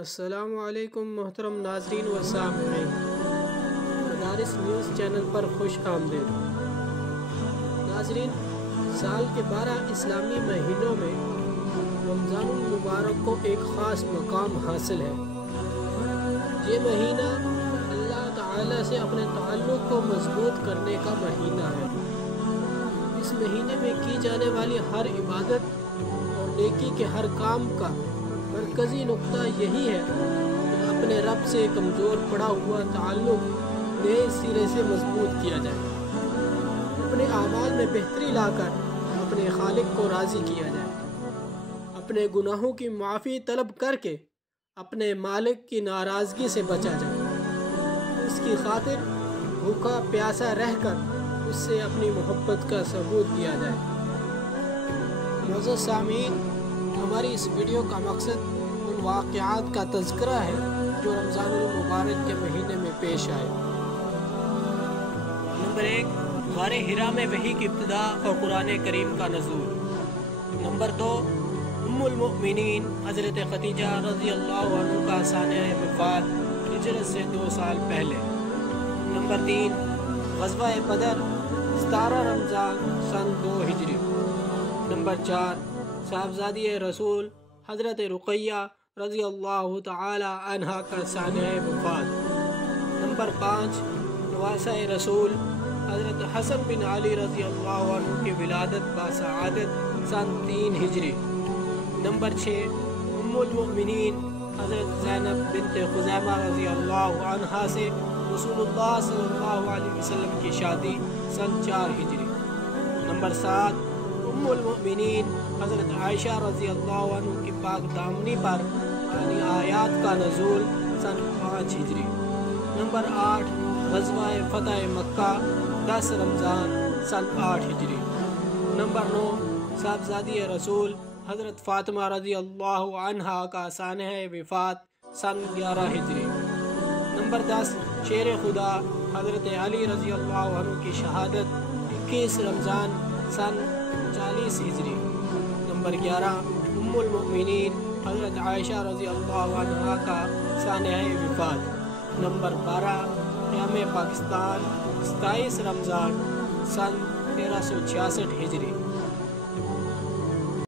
السلام علیکم محترم ناظرین و سامعین، مدارس نیوز چینل پر خوش آمدید۔ ناظرین، سال کے 12 اسلامی مہینوں میں رمضان المبارک کو ایک خاص مقام حاصل ہے۔ یہ مہینہ اللہ تعالی سے اپنے تعلق کو مضبوط کرنے کا مہینہ ہے۔ اس مہینے میں کی جانے والی ہر عبادت اور نیکی کے ہر کام کا مرکزی نقطہ یہی ہے کہ اپنے رب سے کمزور پڑا ہوا تعلق نئے سرے سے مضبوط کیا جائے، اپنے اعمال میں بہتری لا کر اپنے خالق کو راضی کیا جائے، اپنے گناہوں کی معافی طلب کر کے اپنے مالک کی ناراضگی سے بچا جائے، اس کی خاطر بھوکا پیاسا رہ کر اس سے اپنی محبت کا ثبوت دیا جائے۔ معزز سامعین، ہماری اس ویڈیو کا مقصد ان واقعات کا تذکرہ ہے جو رمضان المبارک کے مہینے میں پیش آئے۔ نمبر 1، غار حرا میں وحی کی ابتدا اور قرآن کریم کا نزول۔ نمبر 2، ام المؤمنین حضرت خدیجہ رضی اللہ عنہ کا سانحہ وفات ہجرت سے 2 سال پہلے۔ نمبر 3، غزوہ بدر 17 رمضان سن 2 ہجری۔ نمبر 4، صاحبزادی رسول حضرت رقیہ رضی اللہ تعالی عنہ کا سانحہ وفات۔ نمبر 5، نواسہ رسول حضرت حسن بن علی رضی اللہ عنہ کی ولادت باسعادت سن 3 ہجری۔ نمبر 6، ام المؤمنین حضرت زینب بنت خزیمہ رضی اللہ عنہ سے رسول اللہ صلی اللہ علیہ وسلم کی شادی سن 4 ہجری۔ نمبر 7، ام المؤمنین حضرت عائشہ رضی اللہ عنہ کی پاک دامنی پر قرآنی آیات کا نزول سن 5 ہجری۔ نمبر 8، غزوہ فتح مکہ 10 رمضان سن 8 ہجری۔ نمبر 9، صاحبزادی رسول حضرت فاطمہ رضی اللہ عنہ کا سانحہ وفات سن 11 ہجری۔ نمبر 10، شیر خدا حضرت علی رضی اللہ عنہ کی شہادت 21 رمضان سن 40 ہجری۔ نمبر 11، ام المؤمنین حضرت عائشہ رضی اللہ عنہ کا سانحہ وفات۔ نمبر 12، قیام پاکستان 27 رمضان سن 1366 ہجری۔